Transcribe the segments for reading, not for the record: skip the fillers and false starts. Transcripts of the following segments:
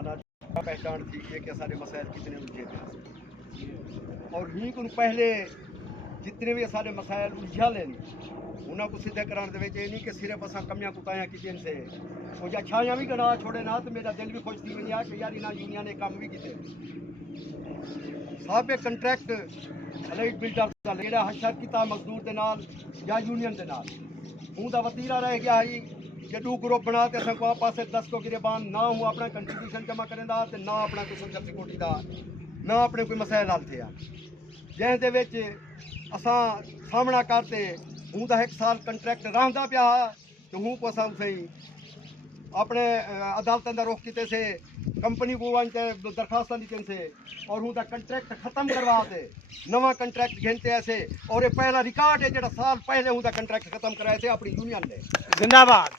सारा पहचान थी कि सारे मसाइल कितने उलझे थे और ही को पहले जितने भी सारे मसाइल उलझा लेन उन्होंने सिद्धे कराने दे नहीं कि सिर्फ असा कमियां कुतायां की से वो या छाया भी गना छोड़े ना तो मेरा दिल भी खुश थी वही कि यार इन्होंने यूनियन ने काम भी किए साहब कंट्रैक्ट लाइट बिल्डर का जो हशर किया मजदूर के नाल या यूनियन के नाल हूँ तो वतीरा रह गया ही कि दू ग्रुप बना तो असं को पास 10 को गिरबान ना हूँ अपना कंट्रीब्यूशन जमा करें ना अपना कोई सोशल सिक्योरिटी का ना अपने कोई मसाइल हल थे जैसे असा सामना करते हूँ तो 1 साल कंट्रैक्ट रहता पाया तो हूँ को असा सही अपने अदालतों का रुख किते से कंपनी को दरखास्त लिखन से और हूँ कंट्रैक्ट खत्म करवाते नवा कंट्रैक्ट घेनते ऐसे और ये पहला रिकॉर्ड है जो साल पहले हूँ कंट्रैक्ट खत्म कराए थे अपनी यूनियन ने जिंदाबाद।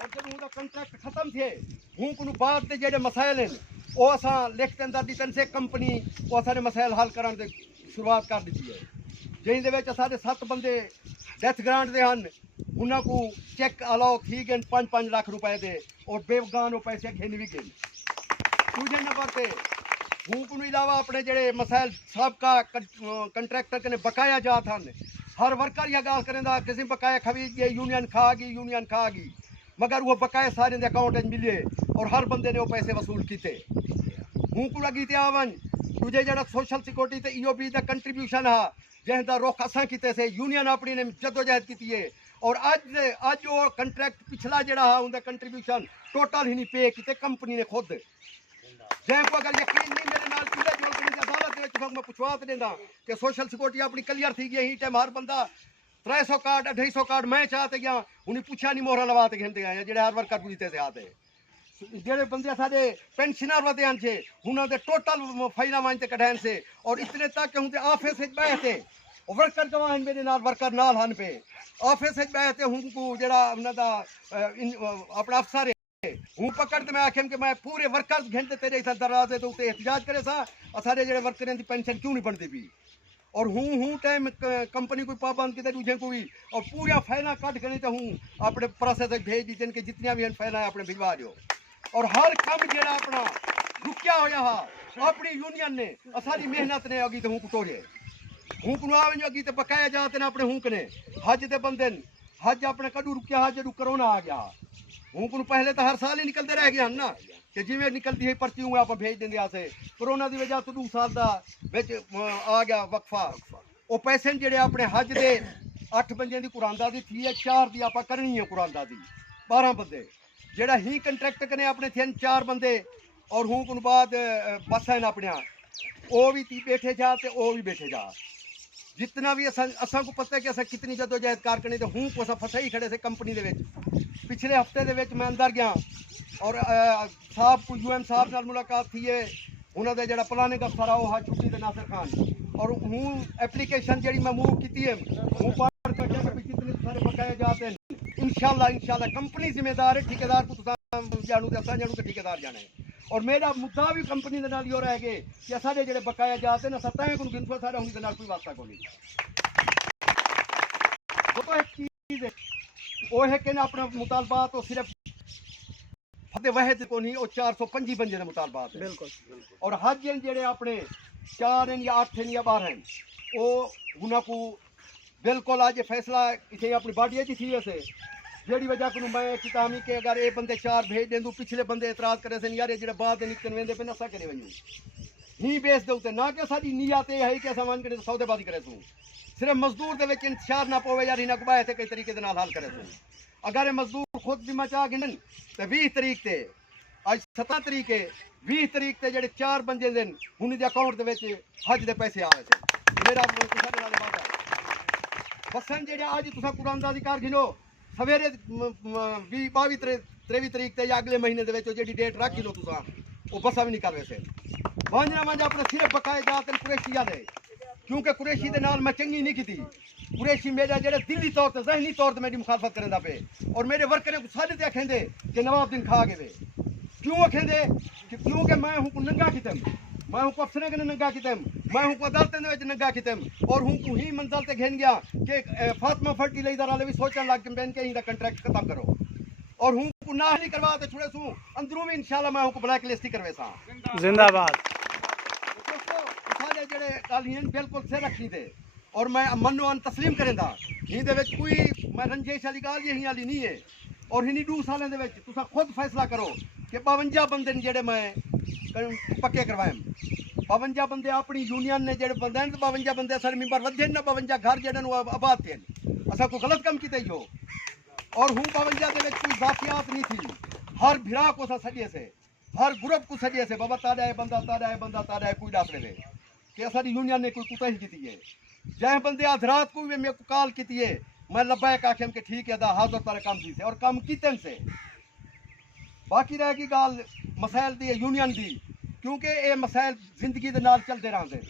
और जब हूँ कंट्रैक्ट खत्म थे हूँ को बाद के जो मसाइल हैं वो असा लिखते अंदर दितन से कंपनी वो सारे मसाइल हल करने की शुरुआत कर दी है जिसके साढ़े 7 बंदे डेथ ग्रांट दे हैं उन्होंने चेक अलाउ थी गए 5-5 लाख रुपए दे और बेवगान पैसे घेन भी गए। दूजे नंबर पर हूँ को अलावा अपने जेडे मसाइल सबका कंट्रैक्टर के बकाया जात हैं हर वर्कर यह गाल करें किसी बकाया खबी ये यूनियन खा गई मगर वो बकाया सारे अकाउंट मिले और हर बंदे ने वो पैसे वसूल किए हूँ को लगी थे आवन तुझे जरा सोशल सिक्योरिटी तो ईओपी का कंट्रीब्यूशन है जैसा रुख असा किते से यूनियन अपनी ने जदोजहद की है और अज वो कंट्रैक्ट पिछला जरा है उनका कंट्रीब्यूशन टोटल ही नहीं पे किते कंपनी ने खुद जैको अगर यकीन नहीं मेरे नाल अदालत मैं पुछवा देना कि सोशल सिक्योरिटी अपनी क्लियर थी गई ही टाइम हर बंदा 300 कार्ड 250 कार्ड मैं चाहते गया उन्हें पूछा नहीं मोहरा लवा के घेनते गए जो हर वर्कर पूरी से आते जेडे बंदे साढ़े पेंशनर वधे हैं उन्होंने टोटल फाइल मांझते कढ़ान से और इतने तक हूँ ऑफिस बहते वर्कर गवाह मेरे नाल वर्कर नाल हन पे ऑफिस बहते हूँ को जरा अपना अफसर हूँ पकड़ते मैं आखिम कि मैं पूरे वर्कर्स घंटे तेरे दरवाजे तो उत्ते एहतजाज करे सा सारे जो वर्करें की पेंशन क्यों नहीं बनती पी और हूँ टाइम कंपनी को पाबंद किते दूजे को भी और पूरा फाइल कट करी तो हूँ अपने प्रोसेस भेज दी कि जितनी भी फाइल अपने भिजवा दो और हर कम जो अपना रुकिया होया अपनी यूनियन ने सारी मेहनत ने अगी तो हूँ तोड़े हूँ को अगी तो बकाया जाते ना अपने हूँ ने हज के बंदे हज अपने कदू रुकिया हज जो करोना आ गया हूँ को पहले तो हर साल ही निकलते रह गए ना कि जिमें निकलती है पर्ची हूँ आप भेज देंगे से कोरोना की वजह तो 2 साल का आ गया वक्फा वो पैसे जेडे अपने हज के 8 बंदे की कुरानदादी थी है 4 की आप करनी है कुरानदादी 12 बंदे जेड़ा ही कंट्रैक्ट करने अपने थे 4 बंदे और हूँ को बाद बस है अपने वो भी बैठे जा तो वो भी बैठे जा जितना भी असा को पता है कि असा कितनी जदोजहद कार करनी तो हूँ को फसा ही खड़े से कंपनी के पिछले हफ्ते के मैं अंदर गया और साहब को यूएम साहब नाल मुलाकात थी है उन्होंने जो प्लानिंग अफसर है वो छुट्टी दे नासिर खान और हूँ एप्लीकेशन जी मैं मूव की है हूँ जितने सारे बकाए जाते हैं इंशाल्लाह कंपनी जिम्मेदार है ठेकेदार को जानू तो असा जानू कि ठेकेदार जाना है और मेरा मुद्दा भी कंपनी के नाल यो रह गए कि सारे जो बकाया जाते हैं सत्ताएं को गिनसो सारे उनके नाल कोई वास्ता को नहीं वो एक चीज है वो है कि अपना मुतालबा तो सिर्फ फतेह वहद को नहीं और 425 बंदे के मुतालबात है बिल्कुल और हज जेडे अपने 4 हैं या 8 हैं या 12 हैं वो उनको बिल्कुल आज फैसला इसे अपनी बाडिया की थी वैसे जी वजह को मैं कितामी के अगर ये बंदे 4 भेज दें पिछले बंदे एतराज करे से यार जो बाद निकल वेंदे पे नशा करे वजू नहीं बेच दे ना कि सारी नीयत है कि अस मान के सौदेबाजी करे तू सिर्फ मजदूर के इंतजार ना पवे यार इन्हें बाहे कई तरीके हल करे तू अगर मजदूर खुद जिम्मा चाह गिनन तो 20 तरीक से अज 17 तरीक है 20 तरीक से जो 4 बंदे दिन उन्हीं अकाउंट के हज के पैसे आए थे मेरा बसन जो अज तुम कुरानदादी कार गिनो सवेरे 22-23 तरीक से या अगले महीने जी डेट रख लो तुम वो बसा भी निकल वैसे मांझना मांझ अपने सिर्फ बकाए जाते कुरैशी वाले क्योंकि कुरैशी के नाल मैं चंगी नहीं की कुरैशी मेरा जो दिली तौर पर जहनी तौर पर मेरी मुखालफत करें पे और मेरे वर्कर को सारे ते आखेंदे कि नवाबुद्दीन खा गए क्यों आखेंदे कि क्योंकि मैं हूँ को नंगा कितम मैं हूँ को अफसर के नंगा कितम मैं हूँ को अदालत नंगा कितम और हूँ को ही मंजिल से घेन गया कि फातिमा फर्टिलाइजर वाले भी सोचने लग के कंट्रैक्ट खत्म करो और हूँ गुनाह नहीं करवा तो छुड़े सू अंदरों भी इंशाल्लाह मैं उनको ब्लैक लिस्ट ही करवे सा जिंदाबाद। दोस्तों सारे जेड़े कालीन बिल्कुल से रखी थे और मैं मनो अन तस्लीम करेंदा इहदे विच कोई मैं रंजेश वाली गाल यही वाली नहीं है। और इन्हीं 2 सालों दे विच तुसा खुद फैसला करो कि 52 बंदे ने जेड़े मैं पक्के करवाए 52 बंदे अपनी यूनियन ने जेड़े बंदे 52 बंदे सारे मेंबर वधे ना 52 घर जेड़े आबाद थे असा कोई गलत काम किया हो। और हूँ 52 दे विच कोई जातियात नहीं थी हर भिरा को सा सजे से हर ग्रुप को सजे से बाबा ताड़ा है बंदा ताड़ा है बंदा ताड़ा है कोई डास रहे कि सारी यूनियन ने कोई कुताही की है जै बंदे आधरात को भी मेरे को कॉल की है मैं लब्बैक आखिम के ठीक है दा हाजर तारे काम थी से और काम कीतन से बाकी रह गई गाल मसाइल दी यूनियन दी क्योंकि ये मसाइल जिंदगी दे नाल चलते रहते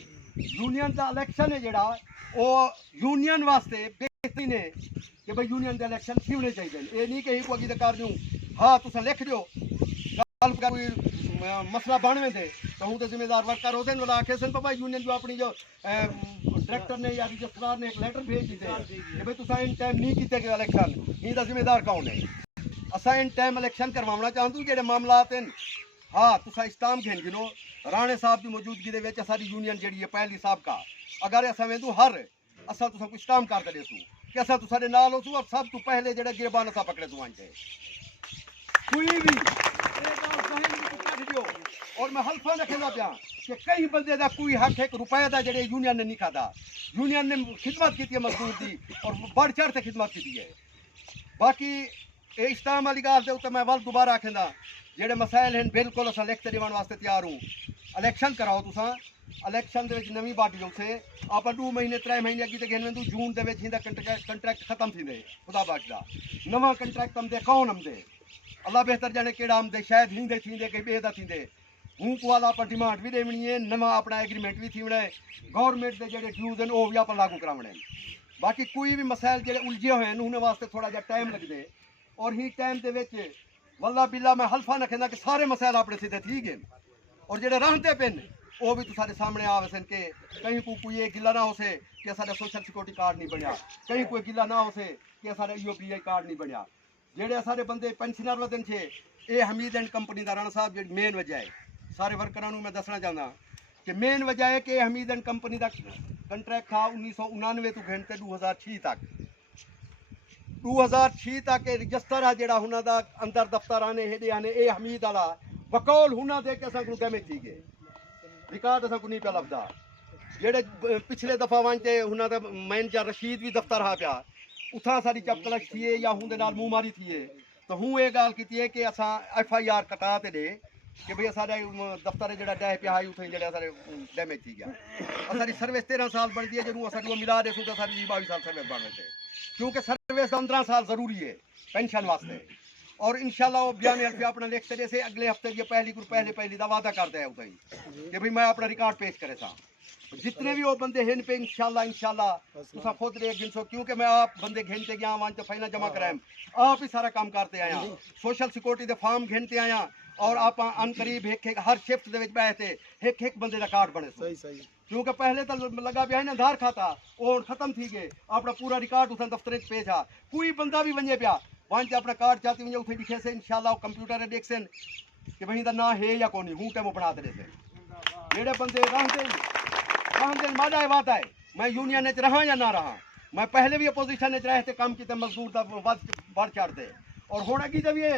यूनियन का इलेक्शन है जेड़ा वो यूनियन वास्ते बेहतरीन है कि भाई यूनियन के इलेक्शन होने चाहिए ये नहीं कि कोई अगी कर दूँ हाँ तुम लिख दो कल कोई मसला बनवे दे तो हूँ तो जिम्मेदार वर्कर होते वाला आखे सन पापा यूनियन जो अपनी जो डायरेक्टर ने या रजिस्ट्रार ने एक लेटर भेज दी कि भाई तुसा इन टाइम नहीं किए गए इलेक्शन इनका जिम्मेदार कौन है असा इन टाइम इलेक्शन करवाना चाहूँ जो मामलात हैं हाँ तुसा इस्ताम घेन गिनो राणे साहब की मौजूदगी के सारी यूनियन जी है पहली साहब का अगर असा वेंदू हर असा तुसा कुछ काम कर देसू कि असा तुसारे नाल होसू और सब तो पहले जो गिरबान असा पकड़े तू आंचे कोई भी और मैं हल्फा रखेगा पाया कि कई बंदे का कोई हक 1 रुपए का जेडे यूनियन ने नहीं खाता यूनियन ने खिदमत की है मजदूर की और बढ़ चढ़ के खिदमत की है। बाकी ये इस्लाम वाली गाल के उत्ते मैं वल दोबारा आखेंदा जेडे मसाइल हैं बिल्कुल असा लिखते देवन वास्ते तैयार हूँ इलेक्शन कराओ तुसा इलेक्शन नवी पार्टी उसे आप 2 महीने 3 महीने अगे तक जून के कंट्रैक्ट खत्म थी खुदा बख्शदा नवा कंट्रैक्ट आमदे कौन आमदे अल्लाह बेहतर जाने केड़ा आमदे शायद हिंदे थींदे कई बेदा थींदे हूँ को वाला आप डिमांड भी देवनी है नवा अपना एग्रीमेंट भी थीवना है गवर्नमेंट के जेडे ड्यूज हैं वो भी आप लागू करावने बाकी कोई भी मसाइल जेडे उलझे हुए हैं उन्हें वास्ते थोड़ा जा टाइम लगते और ही टाइम के वल्ला बिल्ला मैं हल्फा न कहना कि सारे मसाइल अपने सीधे ठीक है और जेडे रहते पेन वो भी तुसारे सामने आवे सन के कहीं को कोई ये गिला ना हो से कि सारा सोशल सिक्योरिटी कार्ड नहीं बनया कहीं कोई गिला ना हो से कि सारा यूपीआई कार्ड नहीं बनया जेडे सारे बंदे पेंशनर वदन छे ये हमीद एंड कंपनी का राणा साहब जी मेन वजह है सारे वर्करां मैं दसना चाहता कि मेन वजह है कि हमीद एंड कंपनी का कंट्रैक्ट था 1999 तो घंटे 2006 तक रजिस्टर है जो उन्होंने अंदर दफ्तर आने हेडे आने ये हमीद वाला बकौल हुना दे के अस डैमेज थी गए रिकॉर्ड अस नहीं पे लभदा जेडे पिछले दफा वंचे उन्होंने मैनेजर रशीद भी दफ्तर हा पिया उथा सारी चपकलश थी या उनके नाल मुँह मारी थी तो हूँ ये गाल की है कि असा FIR कटा ते दे कि भाई सारे दफ्तर जो डह पिया उठे जो सारे डैमेज थी गया सारी सर्विस 13 साल बनती है जो वो मिला दे तो सारी 22 साल सर्विस बन रहे क्योंकि सर्विस 15 साल जरूरी है पेंशन वास्ते और इंशाल्लाह वो बयान अल्फिया अपना लिखते जैसे अगले हफ्ते ये पहली का वादा करते हैं उसे कि भाई मैं अपना रिकॉर्ड पेश करे था जितने भी वो बंदे हैं पे इंशाल्लाह तुसा खुद देख गिनसो क्योंकि मैं आप बंदे घिनते गया वहाँ फाइना जमा कराए आप ही सारा काम करते आया सोशल सिक्योरिटी के फॉर्म घिनते आया और आप अन करीब एक हर शिफ्ट के बैठे एक बंदे का कार्ड बने सही क्योंकि पहले तो लगा पिया है ना आधार खाता और खत्म थी गए अपना पूरा रिकॉर्ड उस दफ्तर पेश आ कोई बंदा भी वजे पिया वहाँ अपना कार्ड चाहती वजे उसे लिखे से इंशाल्लाह कंप्यूटर देख सन कि भाई ना है या कौन हूँ टाइम बना दे जेडे बंदे रहते मादा है बात है मैं यूनियन रहा या ना रहा मैं पहले भी अपोजिशन रहे काम किए मजदूर का बढ़ चढ़ते और हूँ अगी जब ये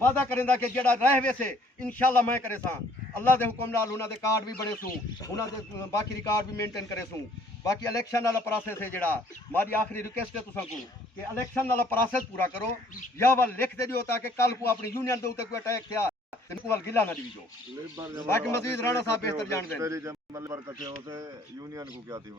वादा करेंदा कि जरा रह वैसे इंशाल्लाह मैं करे सा अल्लाह के हुक्म नाल उन्होंने कार्ड भी बने सूँ उन्होंने बाकी रिकॉर्ड भी मेनटेन करे सूँ बाकी इलेक्शन वाला प्रोसेस है जरा मारी आखिरी रिक्वेस्ट है तुसा को कि इलेक्शन वाला प्रोसेस पूरा करो या वल लिख दे दियो ताकि कल को अपनी यूनियन के ऊपर कोई अटैक किया इनको वल गिला ना दीजो बाकी मजीद राणा साहब बेहतर जान दे यूनियन को क्या थी